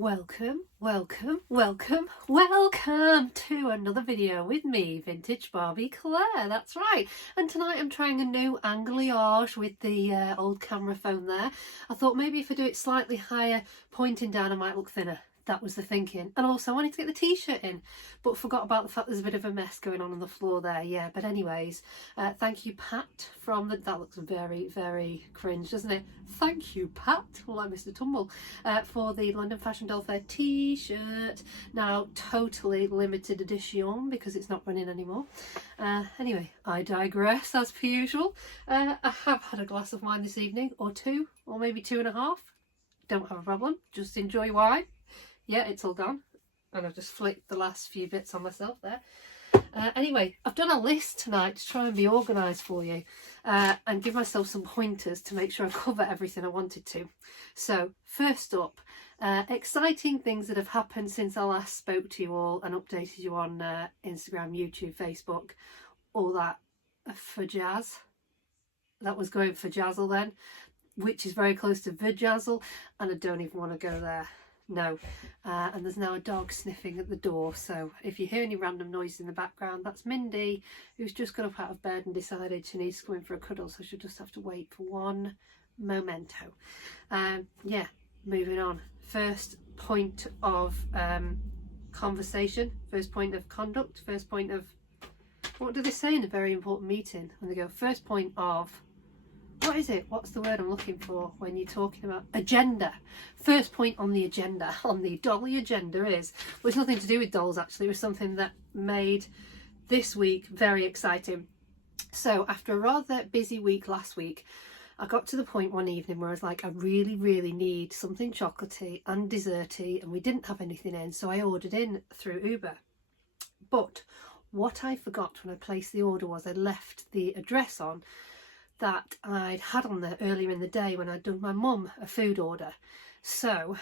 Welcome, welcome, welcome, welcome to another video with me, Vintage Barbie Claire, that's right. And tonight I'm trying a new angle-iage with the old camera phone there. I thought maybe if I do it slightly higher, pointing down, I might look thinner. That was the thinking. And also I wanted to get the t-shirt in, but forgot about the fact there's a bit of a mess going on the floor there. Yeah, but anyways, thank you Pat from the, that looks very, very cringe, doesn't it? Thank you Pat, like Mr. Tumble, for the London Fashion Doll Fair t-shirt. Now totally limited edition because it's not running anymore. Anyway, I digress as per usual. I have had a glass of wine this evening, or two, or maybe 2.5. Don't have a problem, just enjoy wine. Yeah, it's all gone, and I've just flicked the last few bits on myself there. Anyway, I've done a list tonight to try and be organised for you and give myself some pointers to make sure I cover everything I wanted to. So first up, exciting things that have happened since I last spoke to you all and updated you on Instagram, YouTube, Facebook, all that for jazz. That was going for jazzle then, which is very close to vajazzle, and I don't even want to go there. No, and there's now a dog sniffing at the door, so if you hear any random noise in the background, that's Mindy, who's just got up out of bed and decided she needs to go in for a cuddle, so she'll just have to wait for one memento. Yeah, moving on. First point of conversation, first point of conduct, first point of, what do they say in a very important meeting when they go first point of, what is it? What's the word I'm looking for when you're talking about agenda? First point on the agenda, on the dolly agenda is, well, it's nothing to do with dolls actually, it was something that made this week very exciting. So after a rather busy week last week, I got to the point one evening where I was like, I really, really need something chocolatey and desserty, and we didn't have anything in, so I ordered in through Uber. But what I forgot when I placed the order was I left the address on that I'd had on there earlier in the day when I'd done my mum a food order. So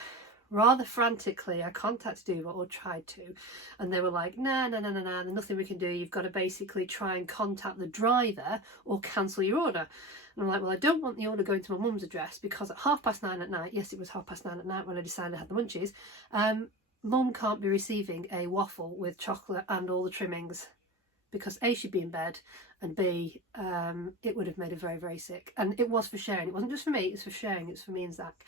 rather frantically I contacted Uber, or tried to, and they were like, no, there's nothing we can do, you've got to basically try and contact the driver or cancel your order. And I'm like, well, I don't want the order going to my mum's address because at 9:30 at night, yes it was 9:30 at night when I decided I had the munchies, mum can't be receiving a waffle with chocolate and all the trimmings, because A, she'd be in bed, and B, it would have made her very, very sick. And it was for sharing. It wasn't just for me, it was for sharing. It was for me and Zach.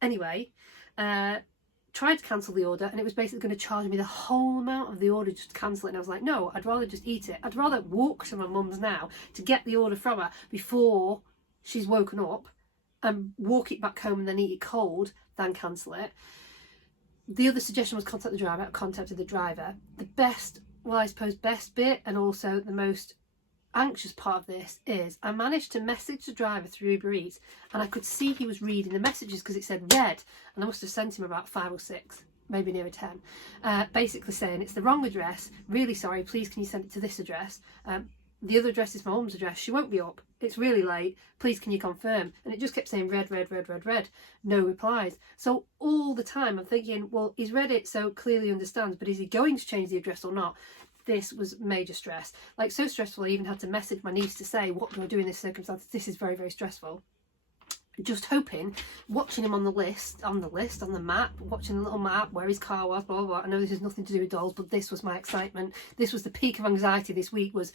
Anyway, tried to cancel the order, and it was basically going to charge me the whole amount of the order just to cancel it. And I was like, no, I'd rather just eat it. I'd rather walk to my mum's now to get the order from her before she's woken up and walk it back home and then eat it cold than cancel it. The other suggestion was contact the driver. I contacted the driver. The best, well, I suppose best bit, and also the most anxious part of this, is I managed to message the driver through Uber Eats, and I could see he was reading the messages because it said read, and I must have sent him about 5 or 6, maybe near 10, basically saying it's the wrong address, really sorry, please can you send it to this address, the other address is my mum's address, she won't be up, it's really late, please can you confirm? And it just kept saying read, no replies. So all the time I'm thinking, well, he's read it so clearly understands, but is he going to change the address or not? This was major stress, like so stressful I even had to message my niece to say, what do I do in this circumstance? This is very, very stressful. Just hoping, watching him on the map, watching the little map where his car was, blah, blah, blah. I know this has nothing to do with dolls, but this was my excitement. This was the peak of anxiety this week, was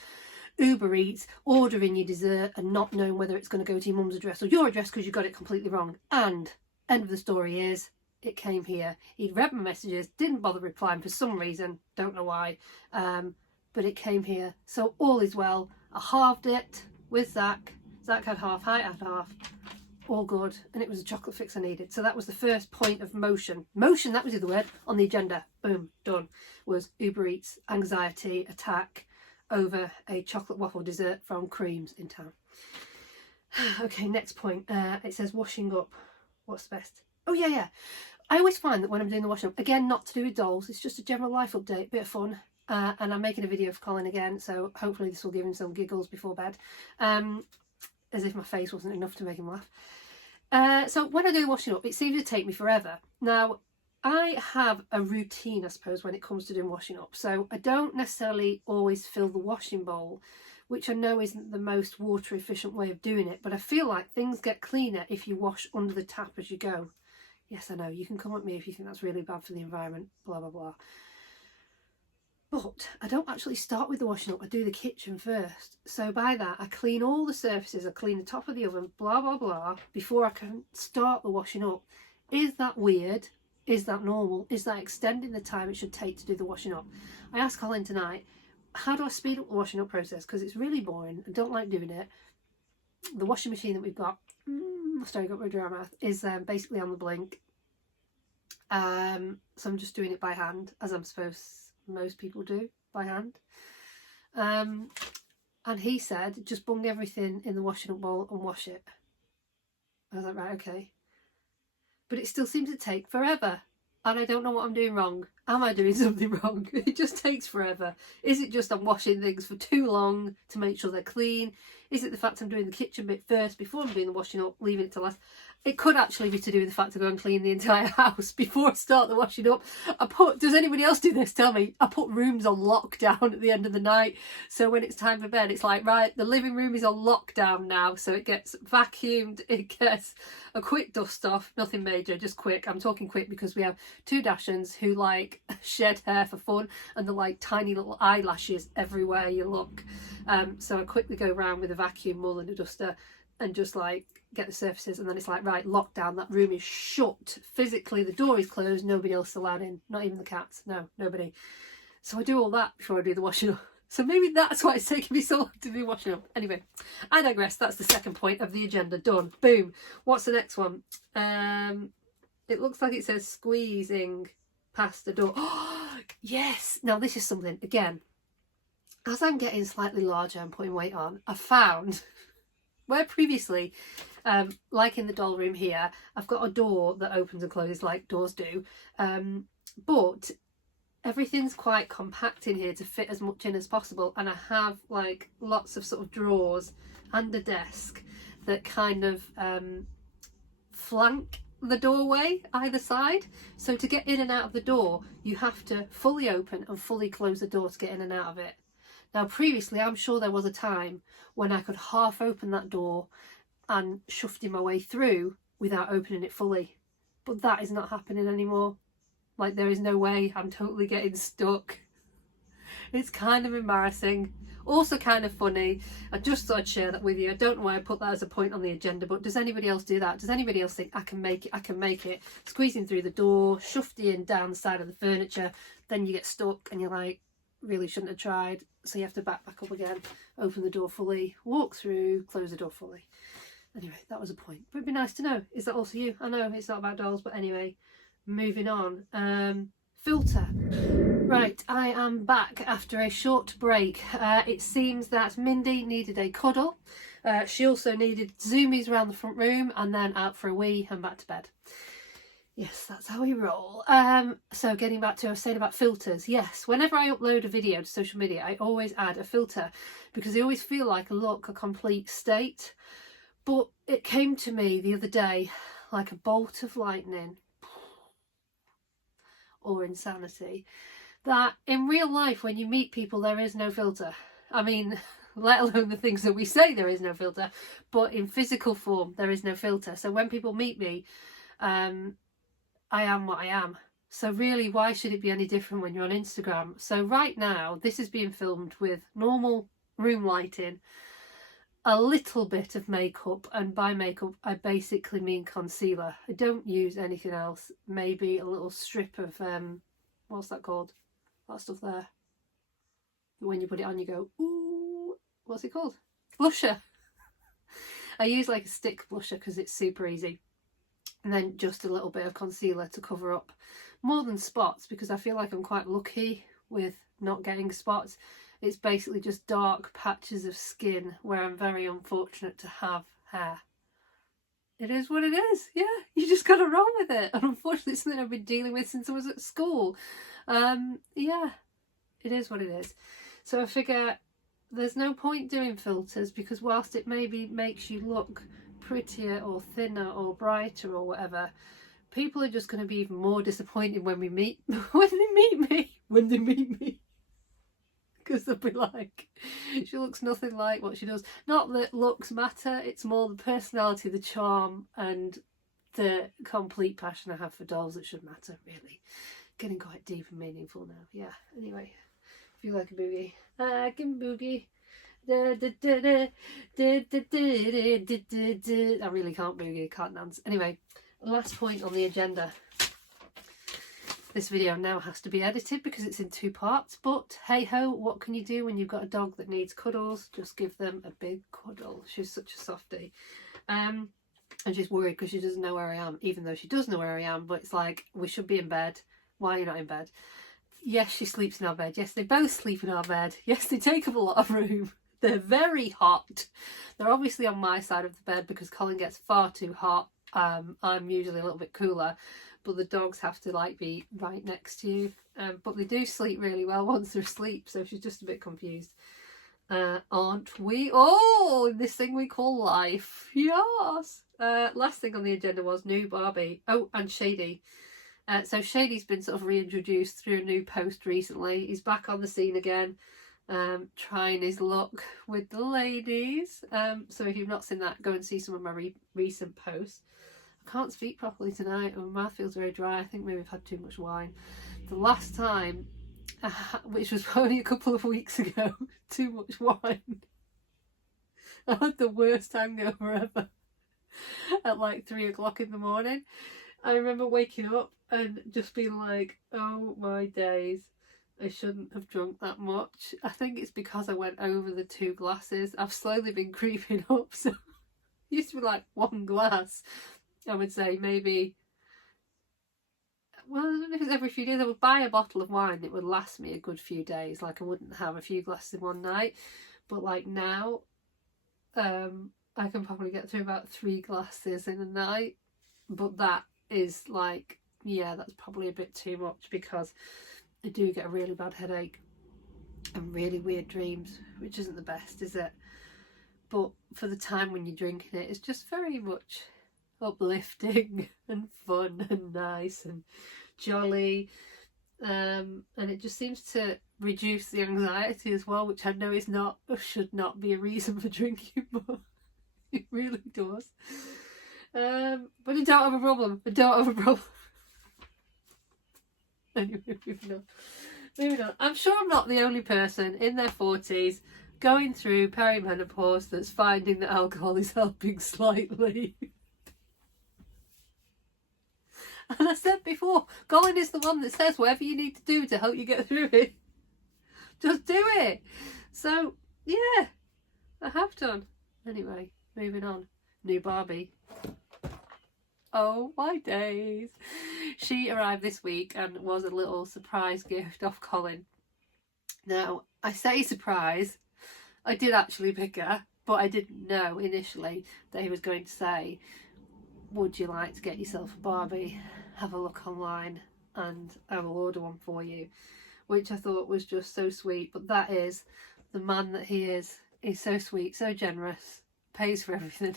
Uber Eats, ordering your dessert and not knowing whether it's going to go to your mum's address or your address because you got it completely wrong. And end of the story is, it came here. He'd read my messages, didn't bother replying for some reason, don't know why, but it came here. So all is well. I halved it with Zach. Zach had half, I had half. All good, and it was a chocolate fix I needed. So that was the first point of motion. Motion, that was the other word, on the agenda. Boom, done. Was Uber Eats anxiety attack over a chocolate waffle dessert from Creams in town. Okay, next point. It says washing up. What's the best? Oh yeah. I always find that when I'm doing the washing up, again, not to do with dolls, it's just a general life update, bit of fun. And I'm making a video for Colin again, so hopefully this will give him some giggles before bed. As if my face wasn't enough to make him laugh. So when I do the washing up, it seems to take me forever. Now, I have a routine, I suppose, when it comes to doing washing up. So I don't necessarily always fill the washing bowl, which I know isn't the most water efficient way of doing it, but I feel like things get cleaner if you wash under the tap as you go. Yes, I know, you can come at me if you think that's really bad for the environment, blah, blah, blah. But I don't actually start with the washing up, I do the kitchen first. So by that, I clean all the surfaces, I clean the top of the oven, blah, blah, blah, before I can start the washing up. Is that weird? Is that normal? Is that extending the time it should take to do the washing up? I asked Colin tonight, how do I speed up the washing up process? Because it's really boring, I don't like doing it. The washing machine that we've got, sorry, I got my dry mouth, is basically on the blink. So I'm just doing it by hand, as I'm supposed most people do, by hand. And he said, just bung everything in the washing up bowl and wash it. I was like, right, okay. But it still seems to take forever. And I don't know what I'm doing wrong. Am I doing something wrong? It just takes forever. Is it just I'm washing things for too long to make sure they're clean? Is it the fact I'm doing the kitchen bit first before I'm doing the washing up, leaving it to last? It could actually be to do with the fact I go and clean the entire house before I start the washing up. Does anybody else do this? Tell me. I put rooms on lockdown at the end of the night. So when it's time for bed, it's like, right, the living room is on lockdown now. So it gets vacuumed. It gets a quick dust off. Nothing major, just quick. I'm talking quick because we have 2 Dachshunds who like shed hair for fun, and they're like tiny little eyelashes everywhere you look. So I quickly go around with a vacuum more than a duster and just like get the surfaces, and then it's like, right, lockdown, that room is shut physically, the door is closed, nobody else is allowed in, not even the cats, no, nobody. So I do all that before I do the washing up. So maybe that's why it's taking me so long to do the washing up. Anyway, I digress. That's the second point of the agenda done. Boom. What's the next one? It looks like it says squeezing past the door. Oh, yes. Now this is something, again, as I'm getting slightly larger and putting weight on, I found where previously, like in the doll room here, I've got a door that opens and closes like doors do, but everything's quite compact in here to fit as much in as possible, and I have like lots of sort of drawers and a desk that kind of flank the doorway either side. So to get in and out of the door, you have to fully open and fully close the door to get in and out of it. Now previously, I'm sure there was a time when I could half open that door and shufting my way through without opening it fully, but that is not happening anymore. Like, there is no way, I'm totally getting stuck. It's kind of embarrassing, also kind of funny. I just thought I'd share that with you. I don't know why I put that as a point on the agenda, but does anybody else do that? Does anybody else think, I can make it, I can make it? Squeezing through the door, shufting down the side of the furniture, then you get stuck and you're like, really shouldn't have tried. So you have to back up again, open the door fully, walk through, close the door fully. Anyway, that was a point. But it'd be nice to know. Is that also you? I know it's not about dolls, but anyway, moving on. Filter. Right, I am back after a short break. It seems that Mindy needed a cuddle. She also needed zoomies around the front room and then out for a wee and back to bed. Yes, that's how we roll. So getting back to, I was saying about filters. Yes, whenever I upload a video to social media, I always add a filter because they always feel like a complete state. But it came to me the other day like a bolt of lightning or insanity, that in real life, when you meet people, there is no filter. I mean, let alone the things that we say there is no filter, but in physical form, there is no filter. So when people meet me, I am what I am. So really, why should it be any different when you're on Instagram? So right now, this is being filmed with normal room lighting, a little bit of makeup, and by makeup I basically mean concealer. I don't use anything else. Maybe a little strip of what's that called, that stuff there, when you put it on you go, ooh, what's it called, blusher. I use like a stick blusher because it's super easy, and then just a little bit of concealer to cover up, more than spots, because I feel like I'm quite lucky with not getting spots. It's basically just dark patches of skin where I'm very unfortunate to have hair. It is what it is. Yeah, you just gotta roll with it. And unfortunately, it's something I've been dealing with since I was at school. Yeah, it is what it is. So I figure there's no point doing filters, because whilst it maybe makes you look prettier or thinner or brighter or whatever, people are just going to be even more disappointed when we meet when they meet me. Because they'll be like, she looks nothing like what she does. Not that looks matter, it's more the personality, the charm, and the complete passion I have for dolls, it should matter, really. Getting quite deep and meaningful now. Yeah, anyway, if you like a boogie, give me boogie. I really can't boogie, can't dance. Anyway, last point on the agenda. This video now has to be edited because it's in 2 parts, but hey ho, what can you do when you've got a dog that needs cuddles? Just give them a big cuddle. She's such a softie. And she's worried because she doesn't know where I am, even though she does know where I am, but it's like, we should be in bed. Why are you not in bed? Yes, she sleeps in our bed. Yes, they both sleep in our bed. Yes, they take up a lot of room. They're very hot. They're obviously on my side of the bed because Colin gets far too hot. I'm usually a little bit cooler, but the dogs have to like be right next to you. But they do sleep really well once they're asleep, so she's just a bit confused. Aren't we? Oh, this thing we call life. Yes. Last thing on the agenda was new Barbie. Oh, and Shady. So Shady's been sort of reintroduced through a new post recently. He's back on the scene again, trying his luck with the ladies. So if you've not seen that, go and see some of my recent posts. I can't speak properly tonight and my mouth feels very dry. I think maybe I've had too much wine. The last time, which was only a couple of weeks ago, too much wine. I had the worst hangover ever at like 3 o'clock in the morning. I remember waking up and just being like, oh my days, I shouldn't have drunk that much. I think it's because I went over the 2 glasses. I've slowly been creeping up, so it used to be like 1 glass. I would say maybe, well, I don't know if it's every few days. I would buy a bottle of wine. It would last me a good few days. Like, I wouldn't have a few glasses in one night. But like now, I can probably get through about 3 glasses in a night. But that is like, yeah, that's probably a bit too much because I do get a really bad headache and really weird dreams, which isn't the best, is it? But for the time when you're drinking it, it's just very much uplifting and fun and nice and jolly, and it just seems to reduce the anxiety as well, which I know is not, or should not be, a reason for drinking, but it really does. But I don't have a problem. I don't have a problem. Anyway, moving on. I'm sure I'm not the only person in their 40s going through perimenopause that's finding that alcohol is helping slightly. And I said before, Colin is the one that says whatever you need to do to help you get through it, just do it. So yeah, I have done. Anyway, moving on. New Barbie. Oh my days. She arrived this week and was a little surprise gift off Colin. Now, I say surprise, I did actually pick her, but I didn't know initially that he was going to say, would you like to get yourself a Barbie? Have a look online and I will order one for you. Which I thought was just so sweet. But that is the man that he is. He's so sweet, so generous, pays for everything.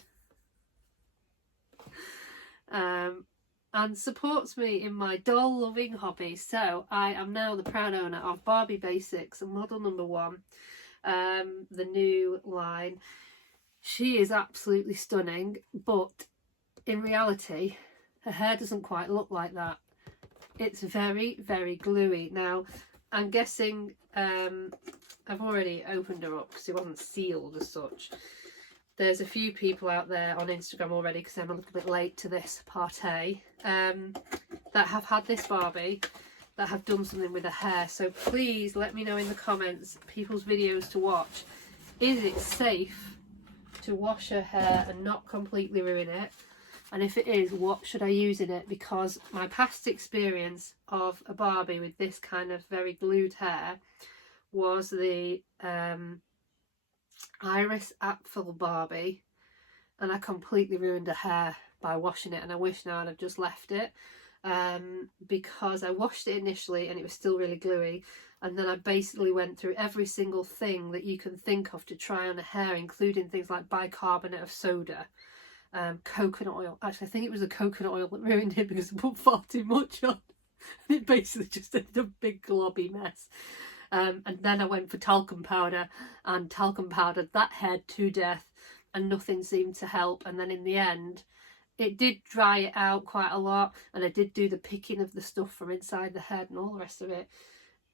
And supports me in my doll loving hobby. So I am now the proud owner of Barbie Basics, model number 1, the new line. She is absolutely stunning, but in reality her hair doesn't quite look like that. It's very, very gluey. Now I'm guessing, I've already opened her up because it wasn't sealed as such. There's a few people out there on Instagram already, because I'm a little bit late to this party, that have had this Barbie, that have done something with her hair. So please let me know in the comments people's videos to watch. Is it safe to wash her hair and not completely ruin it? And if it is, what should I use in it? Because my past experience of a Barbie with this kind of very glued hair was the Iris Apfel Barbie, and I completely ruined her hair by washing it, and I wish now I'd have just left it, because I washed it initially and it was still really gluey, and then I basically went through every single thing that you can think of to try on a hair, including things like bicarbonate of soda, coconut oil. Actually, I think it was the coconut oil that ruined it because I put far too much on and it basically just ended up a big globby mess. And then I went for talcum powder, and talcum powdered that hair to death, and nothing seemed to help. And then in the end, it did dry it out quite a lot, and I did do the picking of the stuff from inside the head and all the rest of it.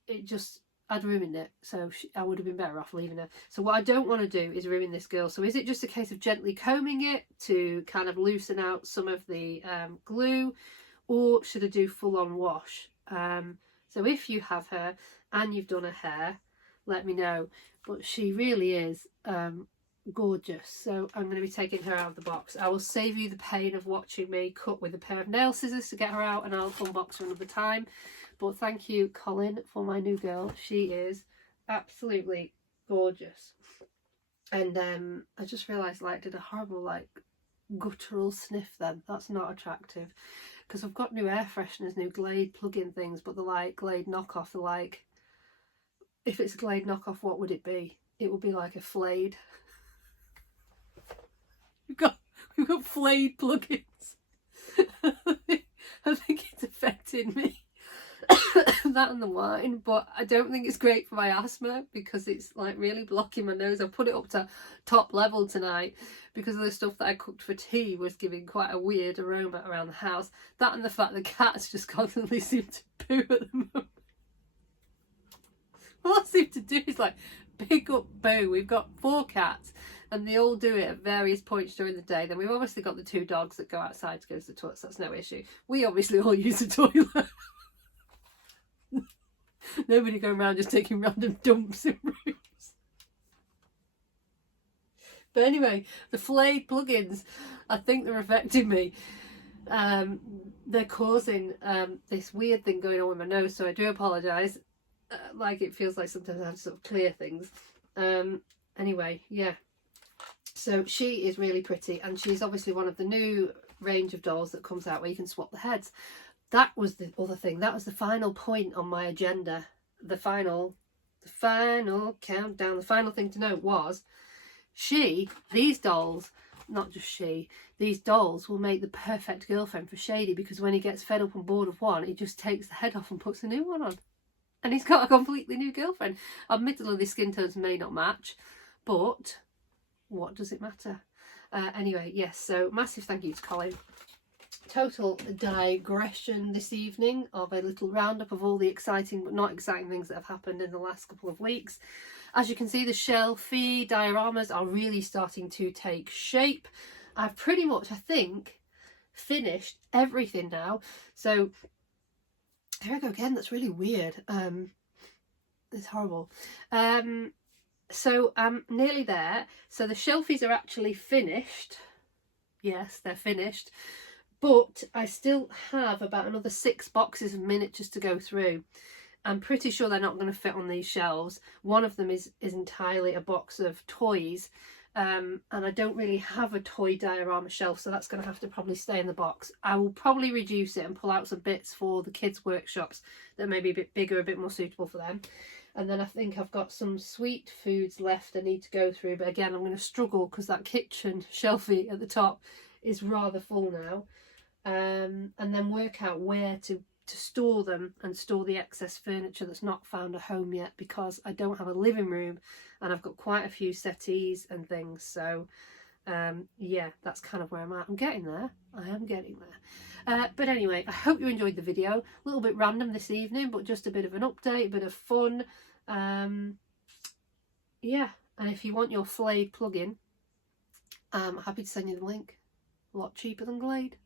It just, I'd ruined it, so I would have been better off leaving her. So what I don't want to do is ruin this girl. So is it just a case of gently combing it to kind of loosen out some of the glue, or should I do full-on wash? So if you have her and you've done her hair, let me know. But she really is gorgeous. So I'm going to be taking her out of the box. I will save you the pain of watching me cut with a pair of nail scissors to get her out, and I'll unbox her another time. But thank you, Colin, for my new girl. She is absolutely gorgeous. And I just realised, like, did a horrible, like, guttural sniff then. That's not attractive. Because I've got new air fresheners, new Glade plug-in things, but they're like Glade knockoff. They're like, if it's a Glade knockoff, what would it be? It would be like a Flayed. We've got Flayed plugins. I think it's affecting me. That and the wine, but I don't think it's great for my asthma because it's like really blocking my nose. I put it up to top level tonight because of the stuff that I cooked for tea was giving quite a weird aroma around the house. That and the fact the cats just constantly seem to poo at the moment. All I seem to do is like pick up poo. We've got 4 cats and they all do it at various points during the day. Then we've obviously got the 2 dogs that go outside to go to the toilet, so that's no issue. We obviously all use the toilet. Nobody going around just taking random dumps in rooms. But anyway, the Flayed plugins, I think they're affecting me. They're causing this weird thing going on with my nose, so I do apologise. Like, it feels like sometimes I have to sort of clear things. Anyway, yeah. So she is really pretty, and she's obviously one of the new range of dolls that comes out where you can swap the heads. That was the other thing. That was the final point on my agenda. The final countdown. The final thing to note was these dolls, not just these dolls will make the perfect girlfriend for Shady, because when he gets fed up and bored of one, he just takes the head off and puts a new one on. And he's got a completely new girlfriend. Admittedly, the skin tones may not match, but what does it matter? Anyway, yes, so massive thank you to Colin. Total digression this evening of a little roundup of all the exciting but not exciting things that have happened in the last couple of weeks. As you can see, the shelfie dioramas are really starting to take shape. I've pretty much, I think, finished everything now. So there I go again. That's really weird. It's horrible. So I'm nearly there. So the shelfies are actually finished. Yes, they're finished. But I still have about another 6 boxes of miniatures to go through. I'm pretty sure they're not going to fit on these shelves. One of them is entirely a box of toys. And I don't really have a toy diorama shelf, so that's going to have to probably stay in the box. I will probably reduce it and pull out some bits for the kids' workshops that may be a bit bigger, a bit more suitable for them. And then I think I've got some sweet foods left I need to go through. But again, I'm going to struggle because that kitchen shelfie at the top is rather full now. And then work out where to store them and store the excess furniture that's not found a home yet, because I don't have a living room and I've got quite a few settees and things. So yeah, that's kind of where I'm at. I'm getting there. I am getting there. But anyway, I hope you enjoyed the video. A little bit random this evening, but just a bit of an update, a bit of fun. Yeah, and if you want your Flayed plug-in, I'm happy to send you the link. A lot cheaper than Glade.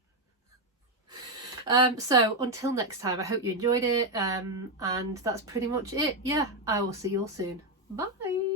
So until next time, I hope you enjoyed it, and that's pretty much it. Yeah, I will see you all soon. Bye.